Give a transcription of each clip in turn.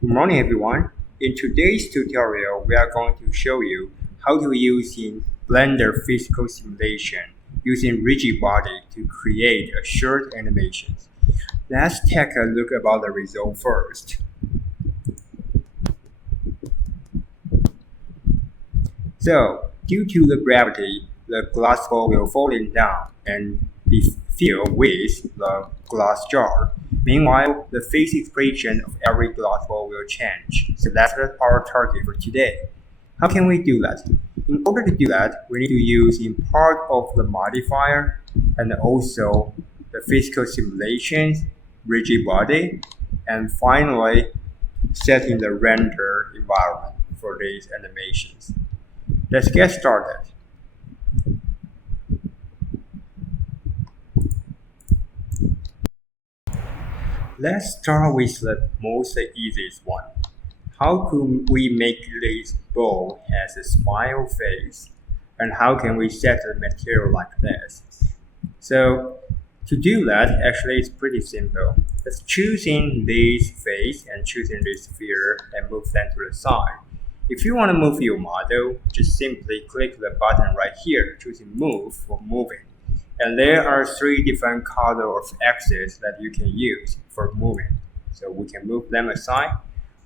Good morning everyone. In today's tutorial, we are going to show you how to use in Blender physical simulation using rigid body to create a short animation. Let's take a look about the result first. So, due to the gravity, the glass ball will falling down and be filled with the glass jar. Meanwhile, the phase expression of every glass ball will change. So that's our target for today. How can we do that? In order to do that, we need to use in part of the modifier and also the physical simulations, rigid body, and finally setting the render environment for these animations. Let's get started. Let's start with the most easiest one. How could we make this ball has a smile face? And how can we set the material like this? So to do that, actually it's pretty simple. Just choosing this face and choosing this sphere and move them to the side. If you want to move your model, just simply click the button right here, choosing move for moving. And there are three different colors of axes that you can use for moving. So we can move them aside.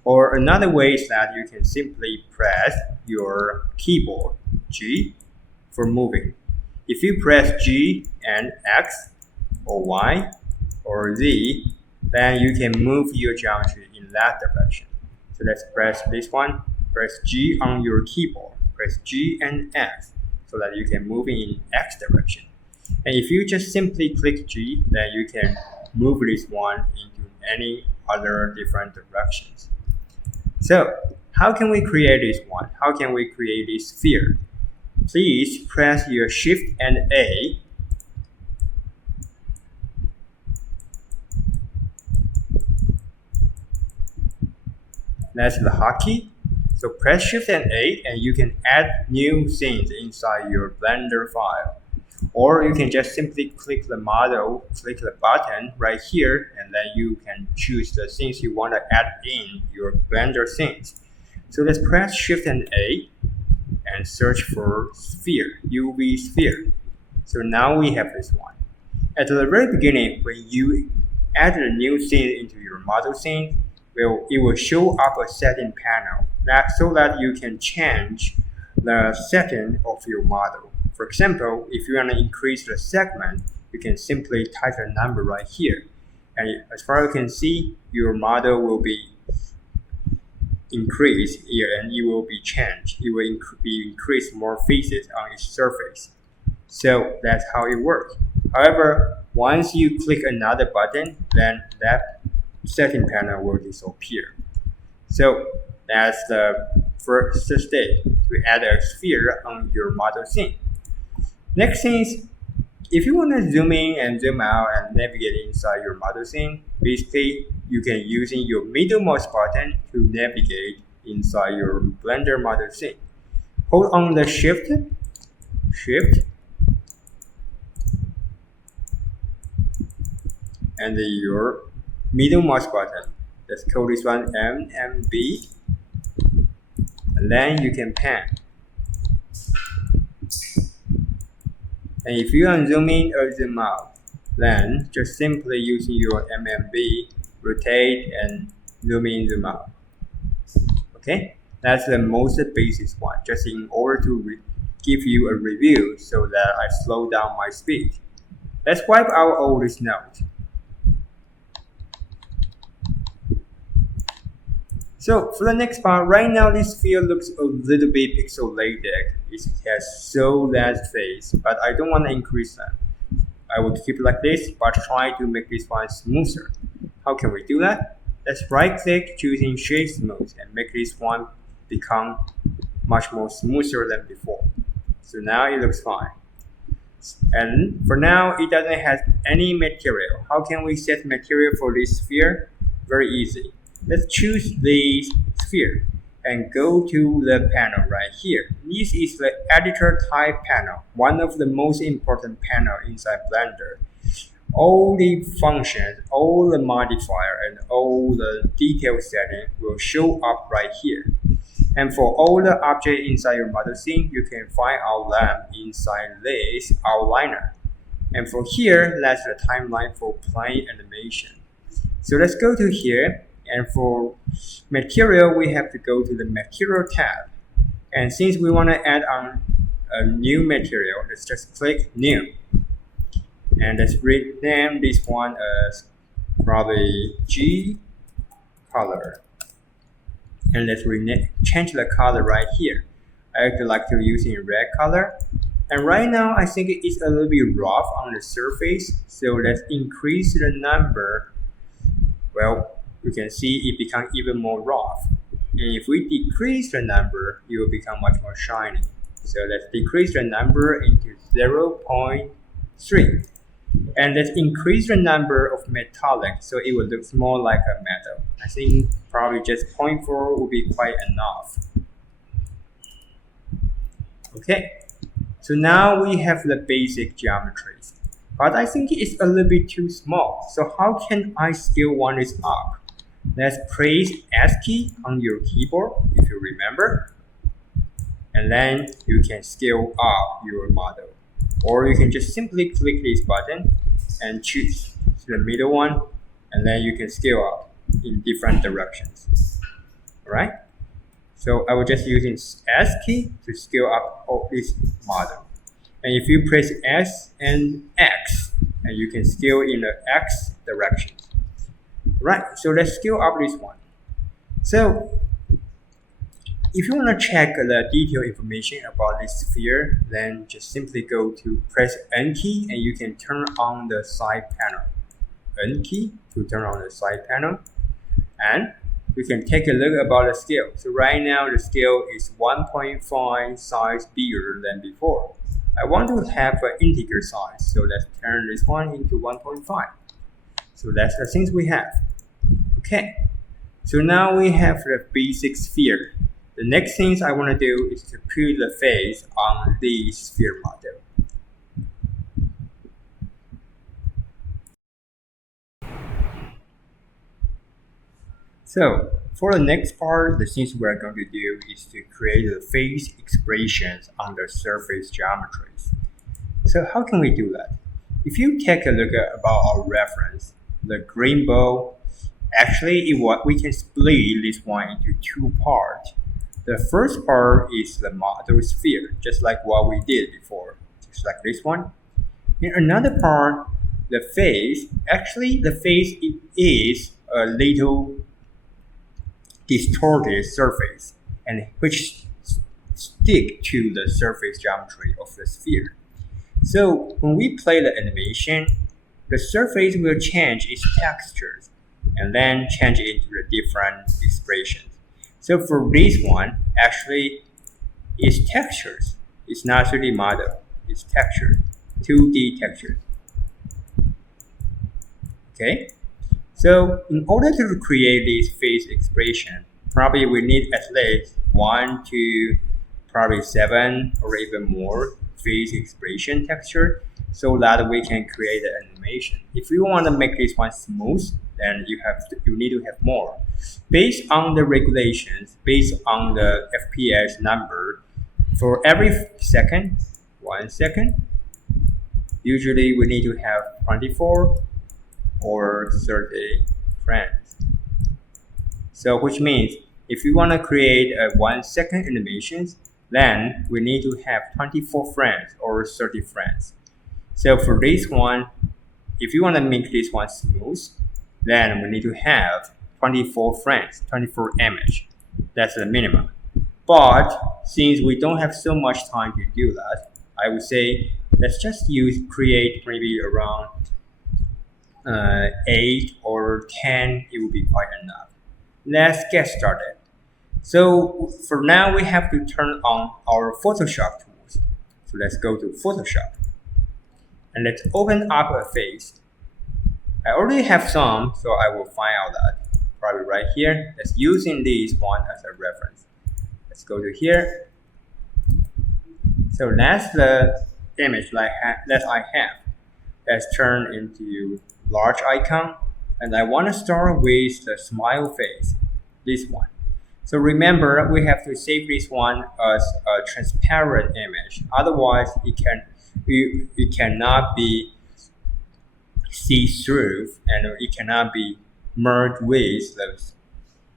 Or another way is that you can simply press your keyboard, G, for moving. If you press G and X, or Y, or Z, then you can move your geometry in that direction. So let's press this one. Press G on your keyboard. Press G and X so that you can move in X direction. And if you just simply click G, then you can move this one into any other different directions. So how can we create this one? How can we create this sphere? Please press your Shift and A. That's the hotkey. So press Shift and A and you can add new scenes inside your Blender file. Or you can just simply click the model, click the button right here, and then you can choose the scenes you want to add in your Blender scenes. So let's press Shift and A and search for sphere, UV sphere. So now we have this one. At the very beginning, when you add a new scene into your model scene, it will show up a setting panel so that you can change the setting of your model. For example, if you want to increase the segment, you can simply type a number right here. And as far as you can see, your model will be increased here and it will be changed. It will be increased more faces on its surface. So that's how it works. However, once you click another button, then that setting panel will disappear. So that's the first step to add a sphere on your model scene. Next thing is, if you want to zoom in and zoom out and navigate inside your model scene, basically you can using your middle mouse button to navigate inside your Blender model scene. Hold on the Shift, and your middle mouse button. Let's call this one MMB, and then you can pan. And if you want to zoom in or zoom out, then just simply using your MMB, rotate and zoom in, zoom out. Okay, that's the most basic one, just in order to give you a review so that I slow down my speed. Let's wipe out all this note. So for the next part, right now this field looks a little bit pixelated. It has so less face, but I don't want to increase that. I will keep it like this, but try to make this one smoother. How can we do that? Let's right click, choosing Shape Smooth, and make this one become much more smoother than before. So now it looks fine. And for now, it doesn't have any material. How can we set material for this sphere? Very easy. Let's choose the sphere and go to the panel right here. This is the editor type panel, one of the most important panel inside Blender. all the functions, all the modifier, and all the detail setting will show up right here. And for all the objects inside your model scene, you can find out them inside this outliner. And for here, that's the timeline for playing animation. So let's go to here, and for material, we have to go to the material tab. And since we want to add on a new material, let's just click new. And let's rename this one as probably G color. And let's change the color right here. I would like to use in red color. And right now, I think it's a little bit rough on the surface. So let's increase the number. Well, you can see it becomes even more rough. And if we decrease the number, it will become much more shiny. So let's decrease the number into 0.3. And let's increase the number of metallic so it will look more like a metal. I think probably just 0.4 will be quite enough. Okay, so now we have the basic geometries, but I think it's a little bit too small. So how can I scale one is up? Let's press S key on your keyboard if you remember, and then you can scale up your model. Or you can just simply click this button and choose the middle one, and then you can scale up in different directions. Alright? So I will just using S key to scale up all this model. And if you press S and X, and you can scale in the X direction. Right, so let's scale up this one. So if you want to check the detailed information about this sphere, then just simply go to press N key and you can turn on the side panel. N key to turn on the side panel. And we can take a look about the scale. So right now the scale is 1.5 size bigger than before. I want to have an integer size, so let's turn this one into 1.5. So that's the things we have. Okay, so now we have the basic sphere. The next things I want to do is to put the face on the sphere model. So for the next part, the things we're going to do is to create the face expressions on the surface geometries. So how can we do that? If you take a look at about our reference, the green ball, actually we can split this one into two parts. The first part is the model sphere, just like what we did before, just like this one. In another part, the face, actually the face is a little distorted surface, and which stick to the surface geometry of the sphere. So when we play the animation, the surface will change its textures and then change it into the different expressions. So for this one, actually, it's textures. It's not 3D model. It's texture, 2D texture. Okay. So in order to create this face expression, probably we need at least 1 to probably 7 or even more face expression texture so that we can create the animation. If you want to make this one smooth, then you need to have more. Based on the regulations, based on the FPS number, for every second, 1 second, usually we need to have 24 or 30 frames. So which means if you want to create a 1 second animations, then we need to have 24 frames or 30 frames. So for this one, if you want to make this one smooth, then we need to have 24 frames, 24 image. That's the minimum. But since we don't have so much time to do that, I would say let's just create maybe around 8 or 10, it will be quite enough. Let's get started. So for now, we have to turn on our Photoshop tools. So let's go to Photoshop. And let's open up a face. I already have some, so I will find out that probably right here. Let's using this one as a reference. Let's go to here. So that's the image that I have. Let's turn into large icon. And I want to start with the smile face, this one. So remember, we have to save this one as a transparent image. Otherwise, it cannot be see-through and it cannot be merged with the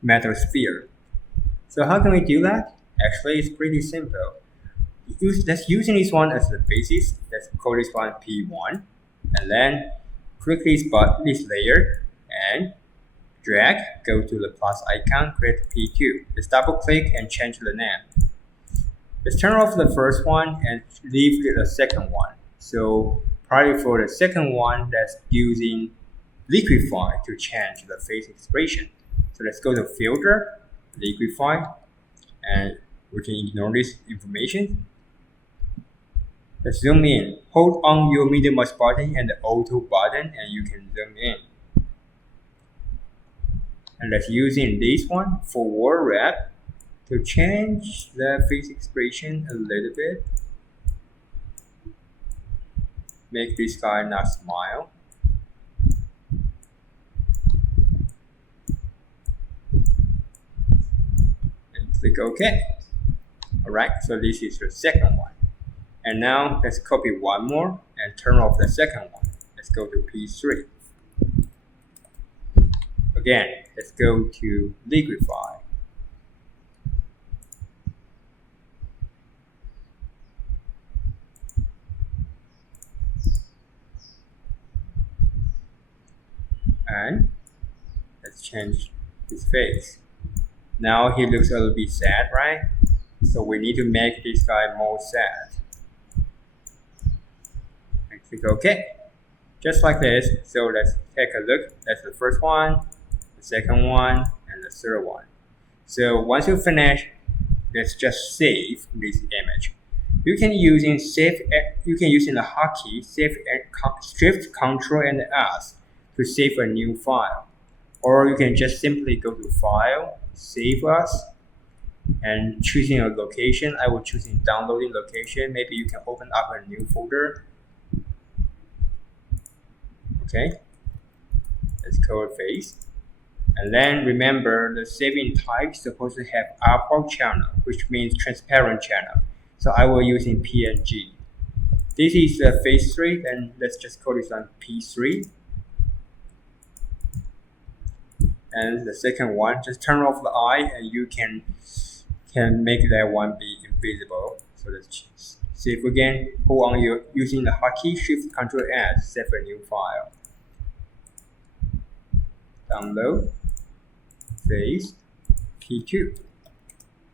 metal sphere. So how can we do that? Actually, it's pretty simple. Let's using this one as the basis. Let's call this one P1, and then click this layer and drag. Go to the plus icon, create P2. Let's double click and change the name. Let's turn off the first one and leave the second one. So probably for the second one, that's using liquify to change the face expression. So let's go to filter, liquify, and we can ignore this information. Let's zoom in. Hold on your medium mouse button and the auto button and you can zoom in. And let's using this one, forward wrap, to change the face expression a little bit. Make this guy not smile. And click OK. Alright, so this is the second one. And now let's copy one more and turn off the second one. Let's go to P3. Again, let's go to liquify. And let's change his face. Now he looks a little bit sad, right? So we need to make this guy more sad. And click OK. Just like this. So let's take a look. That's the first one, the second one, and the third one. So once you finish, let's just save this image. You can use in the hotkey save Shift Ctrl and S to save a new file, or you can just simply go to File, Save As, and choosing a location. I will choose in downloading location. Maybe you can open up a new folder. Okay, let's cover face. And then remember, the saving type is supposed to have output channel, which means transparent channel. So I will use in PNG. This is the phase 3, then let's just call this on P3. And the second one, just turn off the eye and you can make that one be invisible. So let's save again. Hold on your using the hotkey Shift Ctrl S, save a new file. Download, face, P2.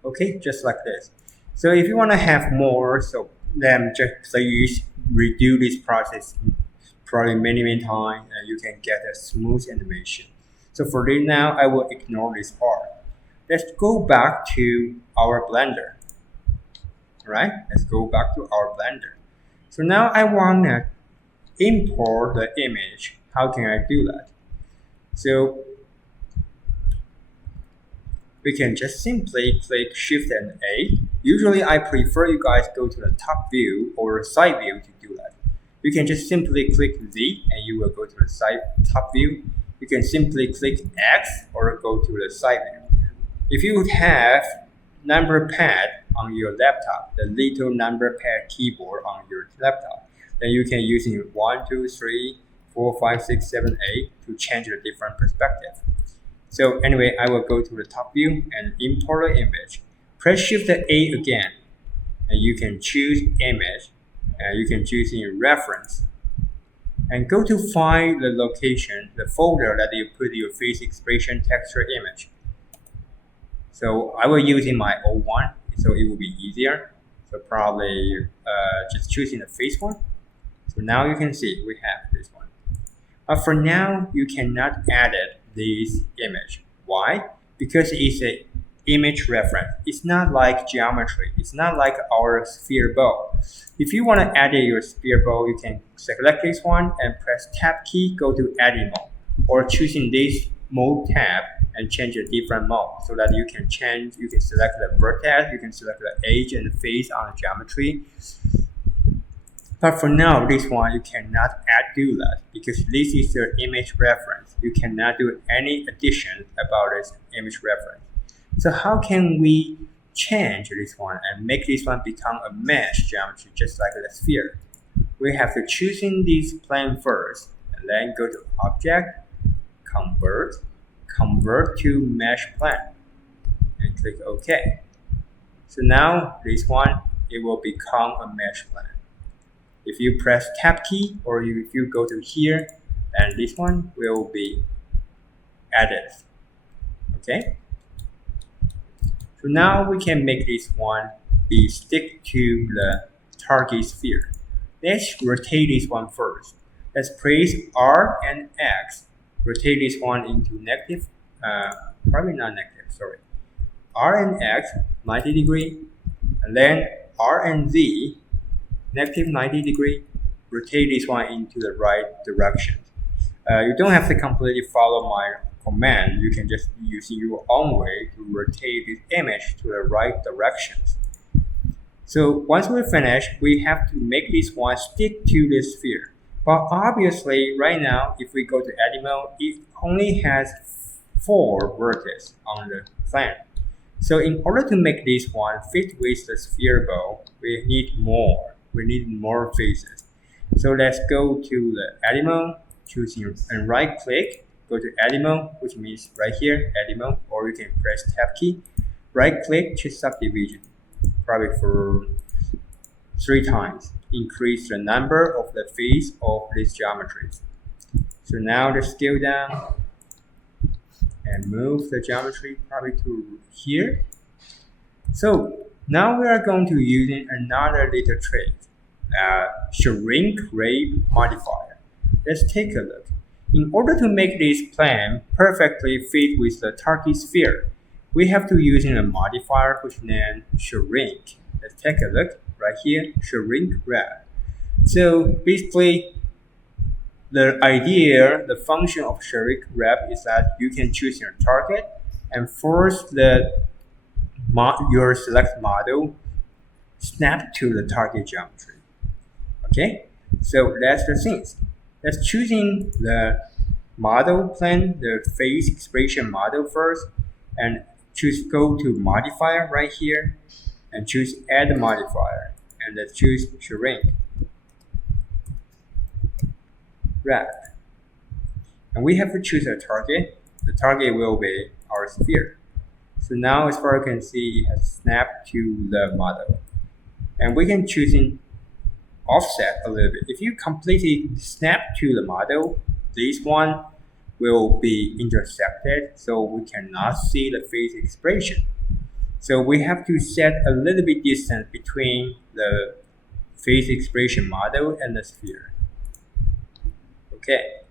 Okay, just like this. So if you want to have more, so then just please redo this process probably many times and you can get a smooth animation. So for this now, I will ignore this part. Let's go back to our Blender. Alright, let's go back to our Blender. So now I want to import the image. How can I do that? So we can just simply click Shift and A. Usually I prefer you guys go to the top view or side view to do that. You can just simply click Z and you will go to the top view. You can simply click X or go to the side view. If you have number pad on your laptop, the little number pad keyboard on your laptop, then you can use 1, 2, 3, 4, 5, 6, 7, 8 to change the different perspective. So anyway, I will go to the top view and import the image. Press Shift A again, and you can choose image, and you can choose in reference, and go to find the location, the folder that you put your face expression texture image. So I will use in my old one, so it will be easier. So probably just choosing the face one. So now you can see we have this one. But for now, you cannot edit this image. Why? Because it's an image reference. It's not like geometry. It's not like our sphere bow. If you want to edit your sphere bow, you can select this one and press Tab key, go to Edit mode, or choosing this mode tab and change a different mode so that you can change. You can select the vertex, you can select the edge and the face on the geometry. But for now, this one you cannot do that because this is the image reference. You cannot do any addition about this image reference. So how can we change this one and make this one become a mesh geometry just like the sphere? We have to choose in this plane first and then go to Object, Convert to Mesh Plane and click OK. So now this one, it will become a mesh plane. If you press Tab key or if you go to here, then this one will be added. Okay. So now we can make this one be stick to the target sphere. Let's rotate this one first. Let's place R and X. Rotate this one into negative, probably not negative, sorry. R and X, 90 degree, and then R and Z, negative 90 degree. Rotate this one into the right direction. You don't have to completely follow my command. You can just use your own way to rotate this image to the right directions. So once we finish, we have to make this one stick to the sphere. But obviously, right now, if we go to edit mode, it only has 4 vertices on the plane. So in order to make this one fit with the sphere bow, we need more. We need more faces. So let's go to the edit mode, choose and right click, go to edit mode, which means right here, edit mode, or you can press Tab key, right click, choose subdivision, probably for 3 times. Increase the number of the face of these geometries. So now let's scale down and move the geometry probably to here. So now we are going to using another little trick, shrink rate modifier. Let's take a look. In order to make this plane perfectly fit with the target sphere, we have to use a modifier which is named shrink. Let's take a look right here, shrink rate. So basically, the idea, the function of shrink rate is that you can choose your target and force your select model snap to the target geometry. Okay, so that's the things. Let's choosing the model plane, the face expression model first, and choose go to modifier right here, and choose add modifier, and let's choose shrink rate. And we have to choose a target. The target will be our sphere. So now as far as you can see, it has snapped to the model. And we can choose in offset a little bit. If you completely snap to the model, this one will be intersected, so we cannot see the face expression. So we have to set a little bit distance between the face expression model and the sphere. Okay,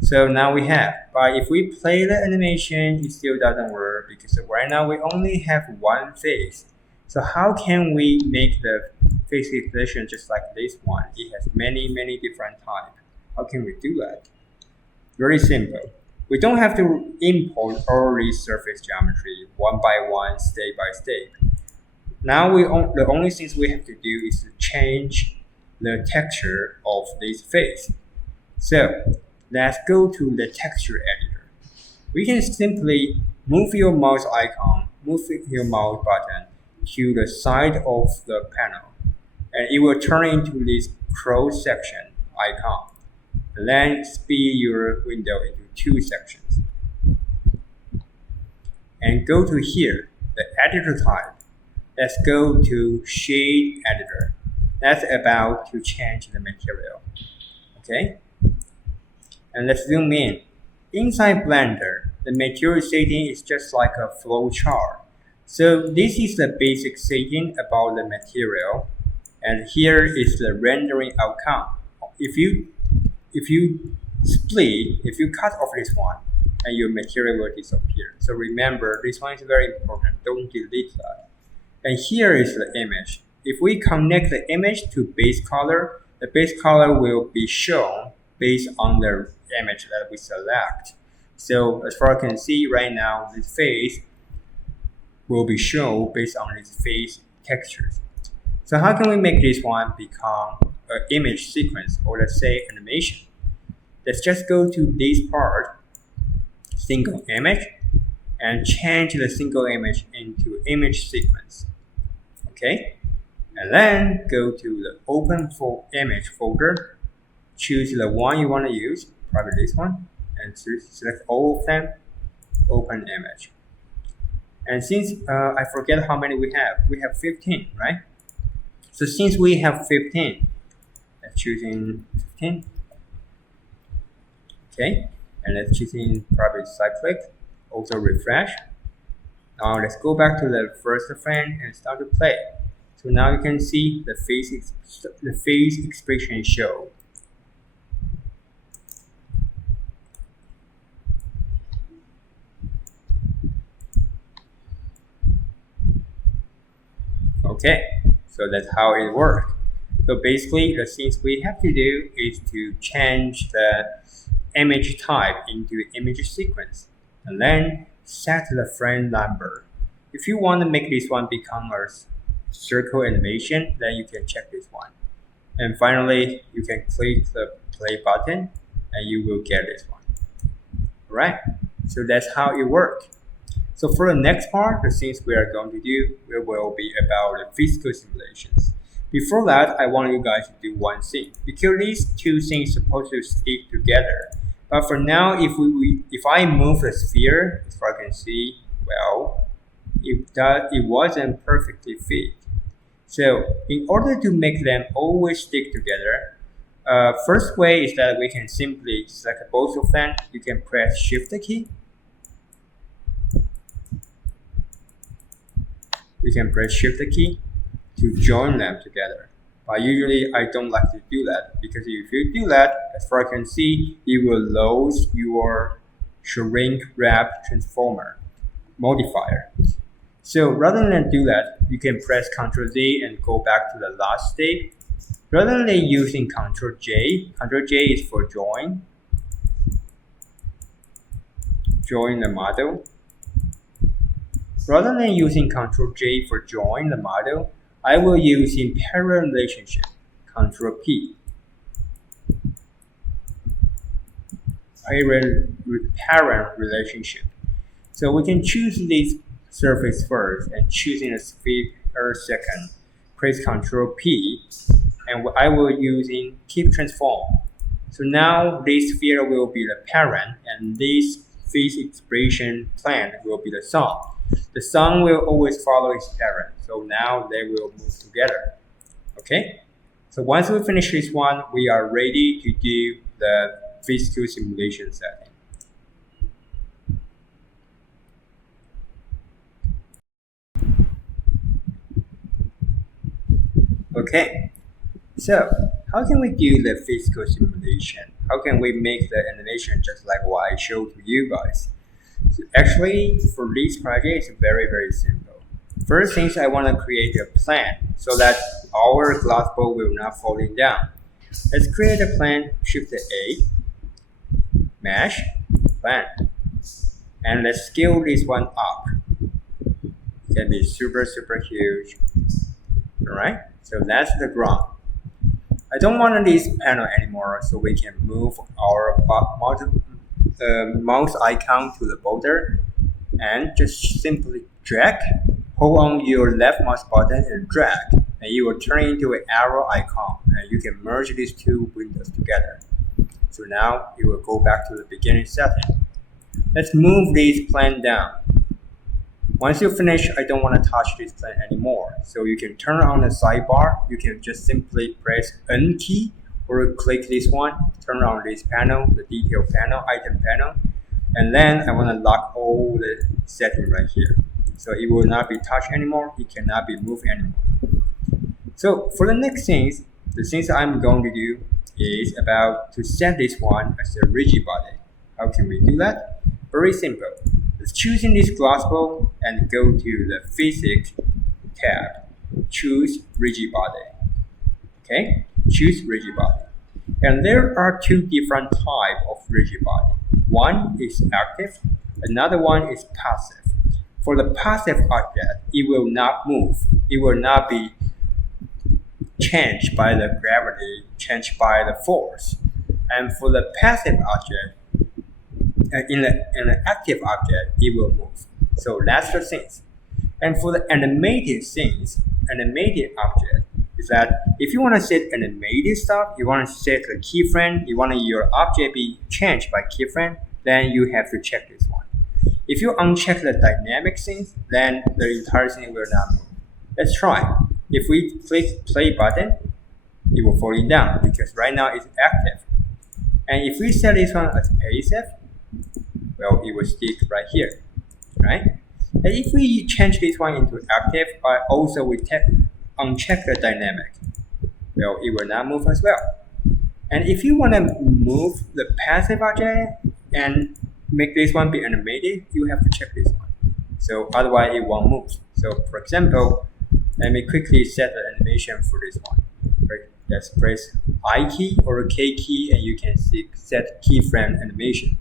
so now we have, but if we play the animation, it still doesn't work because right now we only have one face. So how can we make the face expression just like this one? It has many different types. How can we do that? Very simple. We don't have to import all these surface geometry one by one, step by step. Now the only things we have to do is to change the texture of this face. So let's go to the texture editor. We can simply move your mouse icon, move your mouse button to the side of the panel, and it will turn into this cross section icon. And then split your window into 2 sections. And go to here, the editor type. Let's go to shade editor. That's about to change the material. Okay? And let's zoom in. Inside Blender, the material setting is just like a flow chart. So this is the basic setting about the material, and here is the rendering outcome. If you split, if you cut off this one, and your material will disappear. So remember, this one is very important. Don't delete that. And here is the image. If we connect the image to base color, the base color will be shown based on the image that we select. So as far as you can see right now, this face will be shown based on its face textures. So how can we make this one become an image sequence, or let's say animation. Let's just go to this part, single image, and change the single image into image sequence. Okay, and then go to the open for image folder, choose the one you want to use, probably this one, and select all of them, open image. And since I forget how many we have 15, right? So since we have 15, let's choose in 15. Okay, and let's choose in probably cyclic, also refresh. Now let's go back to the first frame and start to play. So now you can see the face expression show. Okay, so that's how it works. So basically, the things we have to do is to change the image type into image sequence, and then set the frame number. If you want to make this one become a circle animation, then you can check this one. And finally, you can click the play button, and you will get this one. Alright, so that's how it works. So for the next part, the things we are going to do will be about the physical simulations. Before that, I want you guys to do one thing, because these two things are supposed to stick together. But for now, if I move the sphere, as far as I can see, well, it wasn't perfectly fit. So in order to make them always stick together, first way is that we can simply select both of them. You can press Shift key. We can press Shift key to join them together. But usually I don't like to do that, because if you do that, as far as I can see, it will lose your shrink wrap transformer modifier. So rather than do that, you can press Ctrl Z and go back to the last state. Rather than using Ctrl J is for join the model. Rather than using Ctrl J for join the model, I will use in parent relationship, Ctrl P. Parent relationship. So we can choose this surface first and choosing a sphere second. Press Ctrl P, and I will using keep transform. So now this sphere will be the parent, and this face expression plane will be the sum. The sum will always follow its parent. So now they will move together. Okay? So once we finish this one, we are ready to do the physical simulation setting. Okay, so how can we do the physical simulation? How can we make the animation just like what I showed to you guys? So actually, for this project, it's very simple. First things, I want to create a plan so that our glass bowl will not falling down. Let's create a plan, Shift A, Mesh, Plan, and let's scale this one up. It can be super huge. Alright, so that's the ground. I don't want this panel anymore, so we can move our mouse icon to the border and just simply drag. Hold on your left mouse button and drag, and it will turn into an arrow icon, and you can merge these two windows together. So now it will go back to the beginning setting. Let's move this plane down. Once you finish, I don't want to touch this plane anymore. So you can turn on the sidebar. You can just simply press N key or click this one, turn on this panel, the detail panel, item panel, and then I want to lock all the settings right here. So it will not be touched anymore. It cannot be moved anymore. So for the next things, the things I'm going to do is about to set this one as a rigid body. How can we do that? Very simple. Let's choose in this glass bowl and go to the Physics tab. Choose rigid body. Okay, choose rigid body. And there are two different types of rigid body. One is active, another one is passive. For the passive object, it will not move. It will not be changed by the gravity, changed by the force. And for the passive object, in the active object, it will move. So that's the things. And for the animated things, animated object is that if you want to set animated stuff, you want to set a keyframe, you want your object be changed by keyframe, then you have to check this one. If you uncheck the dynamic things, then the entire thing will not move. Let's try. If we click play button, it will falling down because right now it's active. And if we set this one as passive, well, it will stick right here, right? And if we change this one into active, also we uncheck the dynamic, well, it will not move as well. And if you want to move the passive object and make this one be animated, you have to check this one. So otherwise it won't move. So for example, let me quickly set the animation for this one. Right? Let's press I key or K key and you can set keyframe animation.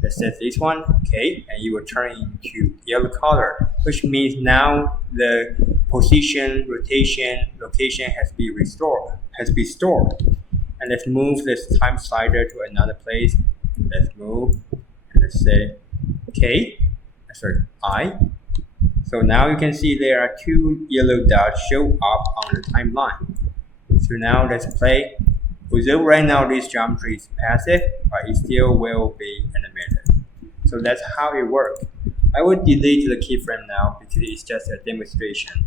Let's set this one, okay, and it will turn into yellow color, which means now the position, rotation, location has been stored. And let's move this time slider to another place. Let's move and let's say I. So now you can see there are two yellow dots show up on the timeline. So now let's play. Although right now this geometry is passive, but it still will be animated. So that's how it works. I will delete the keyframe now because it's just a demonstration.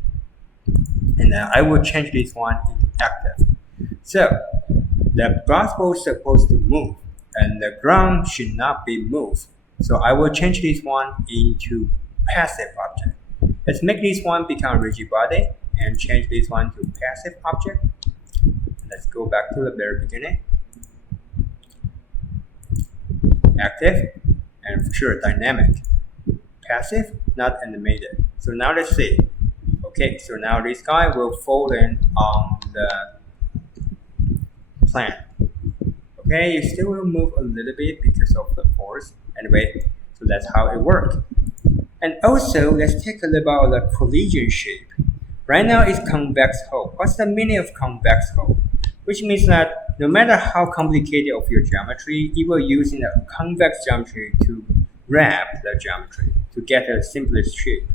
And then I will change this one into active. So the basketball is supposed to move and the ground should not be moved. So I will change this one into passive object. Let's make this one become rigid body and change this one to passive object. Let's go back to the very beginning. Active and for sure dynamic. Passive, not animated. So now let's see. Okay, so now this guy will fall in on the plan. Okay, it still will move a little bit because of the force. Anyway, so that's how it works. And also, let's take a look about the collision shape. Right now it's convex hull. What's the meaning of convex hull? Which means that no matter how complicated of your geometry, you will use a convex geometry to wrap the geometry to get the simplest shape.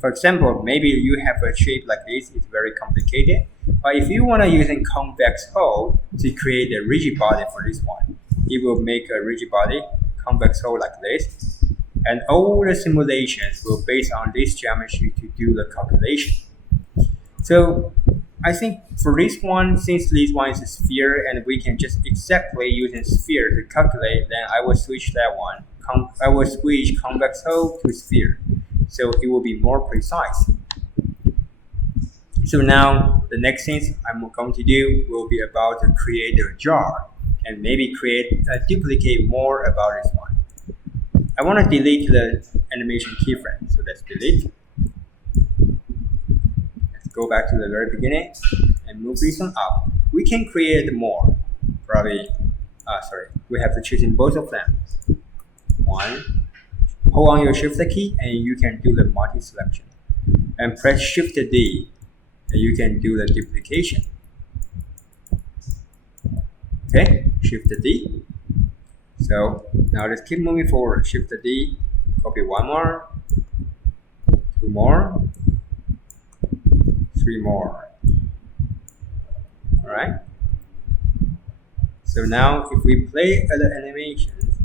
For example, maybe you have a shape like this, it's very complicated. But if you want to use a convex hull to create a rigid body for this one, it will make a rigid body, convex hull like this. And all the simulations will based on this geometry to do the calculation. So I think for this one, since this one is a sphere and we can just exactly use a sphere to calculate, then I will switch that one. I will switch convex hull to sphere. So it will be more precise. So now the next thing I'm going to do will be about to create a jar and maybe duplicate more about this one. I want to delete the animation keyframe. So let's delete. Go back to the very beginning and move this one up. We can create more. We have to choose in both of them. One, hold on your shift key and you can do the multi-selection. And press shift D and you can do the duplication. Okay, shift D. So now let's keep moving forward. Shift D, copy one more, two more, three more. All right. So now if we play other animations,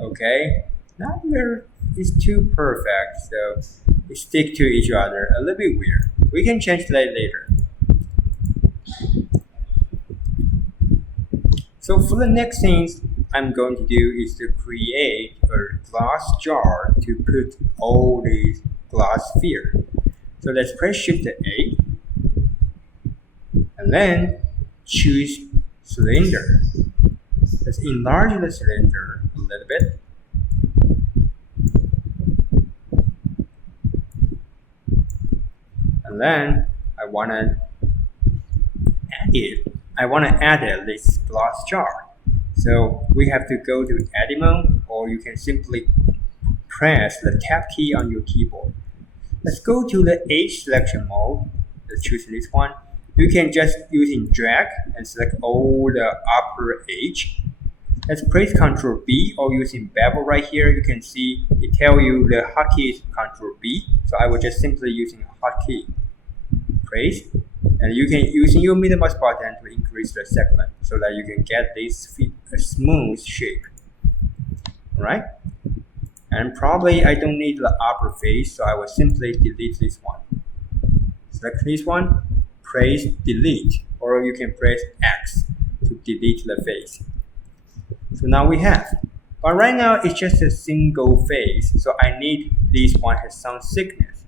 okay, not very, it's too perfect, so they stick to each other, a little bit weird. We can change that later. So for the next things I'm going to do is to create a glass jar to put all these glass sphere. So let's press Shift A and then choose cylinder. Let's enlarge the cylinder a little bit. And then I want to add this glass jar. So we have to go to edit mode, or you can simply press the tab key on your keyboard. Let's go to the edge selection mode. choosing this one, you can just using drag and select all the upper edge. Let's press Ctrl B or using bevel right here. You can see it tell you the hotkey is Ctrl B. So I will just simply using a hotkey. Press, and you can using your middle mouse button to increase the segment so that you can get this smooth shape. Alright? And probably I don't need the upper face, so I will simply delete this one. Select this one, press delete, or you can press X to delete the face. So now we have, but right now it's just a single face, so I need this one has some thickness.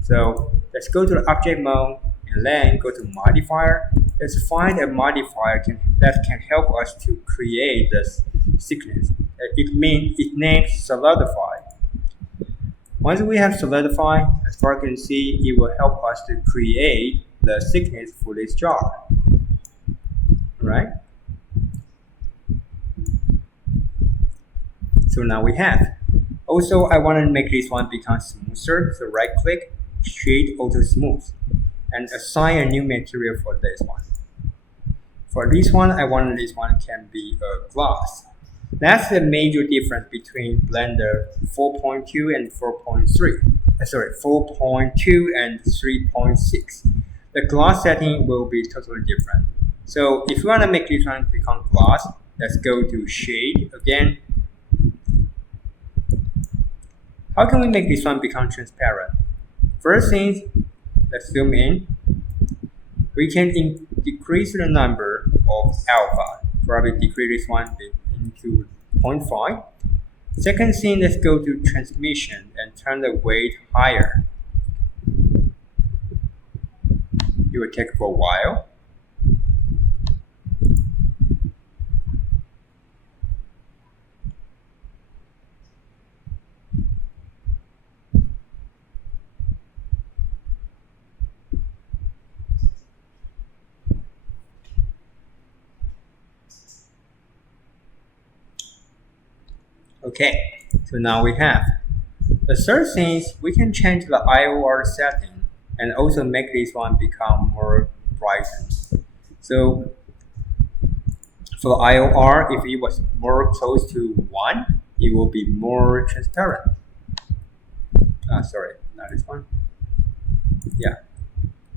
So let's go to the object mode and then go to modifier. Let's find a modifier that can help us to create this thickness. It names solidify. Once we have solidify, as far as you can see, it will help us to create the thickness for this jar. Alright? So now we have. Also, I want to make this one become smoother, so right click, Shade Auto Smooth, and assign a new material for this one. For this one, I want this one can be a glass. That's the major difference between Blender 4.2 and 4.3. 4.2 and 3.6. The glass setting will be totally different. So if you want to make this one become glass, let's go to Shade again. How can we make this one become transparent? First thing, let's zoom in. We can decrease the number of alpha. Probably decrease this one into 0.5. Second thing, let's go to transmission and turn the weight higher. It will take for a while. Okay, so now we have. The third thing is we can change the IOR setting and also make this one become more brightened. So for the IOR, if it was more close to 1, it will be more transparent. Sorry, not this one. Yeah.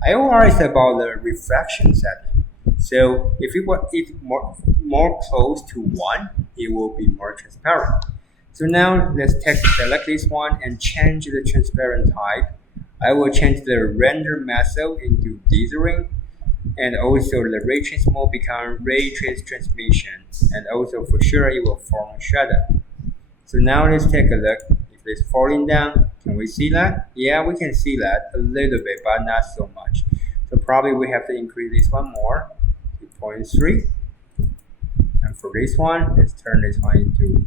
IOR is about the refraction setting. So if it was more close to 1, it will be more transparent. So now let's select this one and change the transparent type. I will change the render method into dithering, and also the ray trace mode become ray trace transmission, and also for sure it will form shadow. So now let's take a look. If it's falling down, can we see that? Yeah, we can see that a little bit, but not so much. So probably we have to increase this one more to 0.3. And for this one, let's turn this one into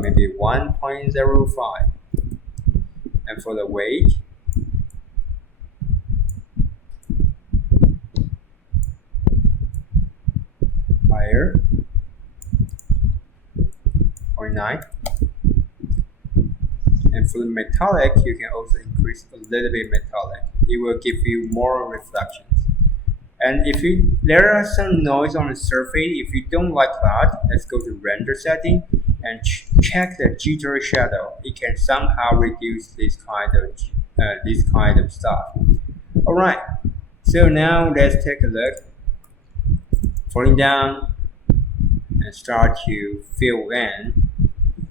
maybe 1.05. And for the weight, higher, 0.9. And for the metallic, you can also increase a little bit metallic. It will give you more reflections. And if there are some noise on the surface, if you don't like that, let's go to render setting and check the jitter shadow. It can somehow reduce this kind of stuff. All right. So now let's take a look. Falling down and start to fill in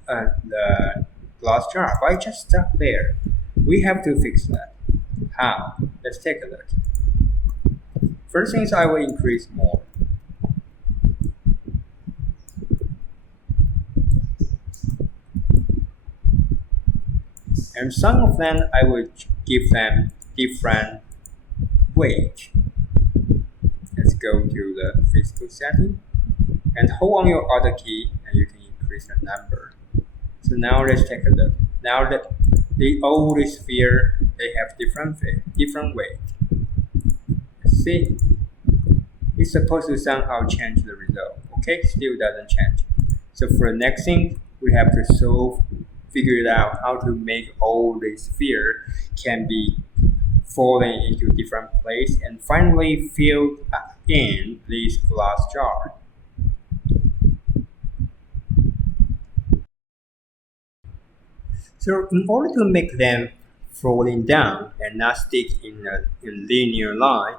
the glass jar. But I just stuck there. We have to fix that. How? Let's take a look. First things, I will increase more. And some of them, I will give them different weight. Let's go to the physical setting and hold on your Alt key and you can increase the number. So now let's take a look. Now that the old sphere, they have different weight. Let's see. It's supposed to somehow change the result. Okay, still doesn't change. So for the next thing, we have to figure it out how to make all the sphere can be falling into different place and finally filled in this glass jar. So in order to make them falling down and not stick in linear line,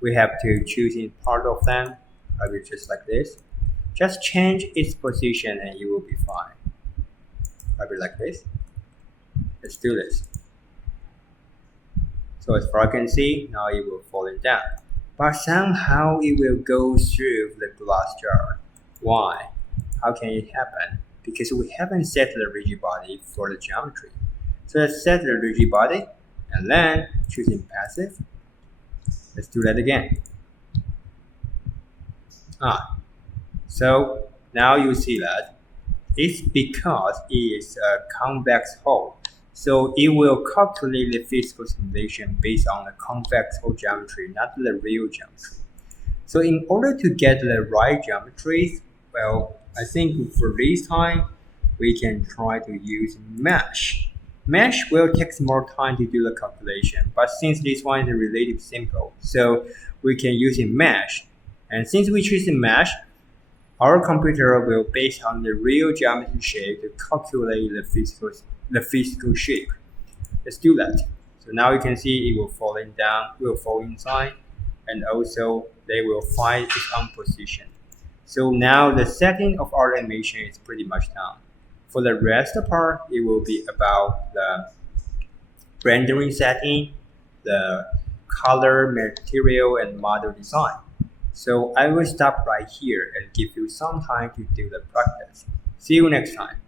we have to choose in part of them. I will just like this. Just change its position and you will be fine. I will like this. Let's do this. So as far as I can see, now it will falling down. But somehow it will go through the glass jar. Why? How can it happen? Because we haven't set the rigid body for the geometry. So let's set the rigid body and then choosing passive. Let's do that again. So now you see that it's because it is a convex hull. So it will calculate the physical simulation based on the convex hull geometry, not the real geometry. So in order to get the right geometries, well, I think for this time, we can try to use mesh. Mesh will take more time to do the calculation, but since this one is relatively simple, so we can use a mesh. And since we choose a mesh, our computer will, based on the real geometry shape, to calculate the physical shape. Let's do that. So now you can see it will falling down, will fall inside, and also they will find its own position. So now the setting of our animation is pretty much done. For the rest part, it will be about the rendering setting, the color, material, and model design. So I will stop right here and give you some time to do the practice. See you next time.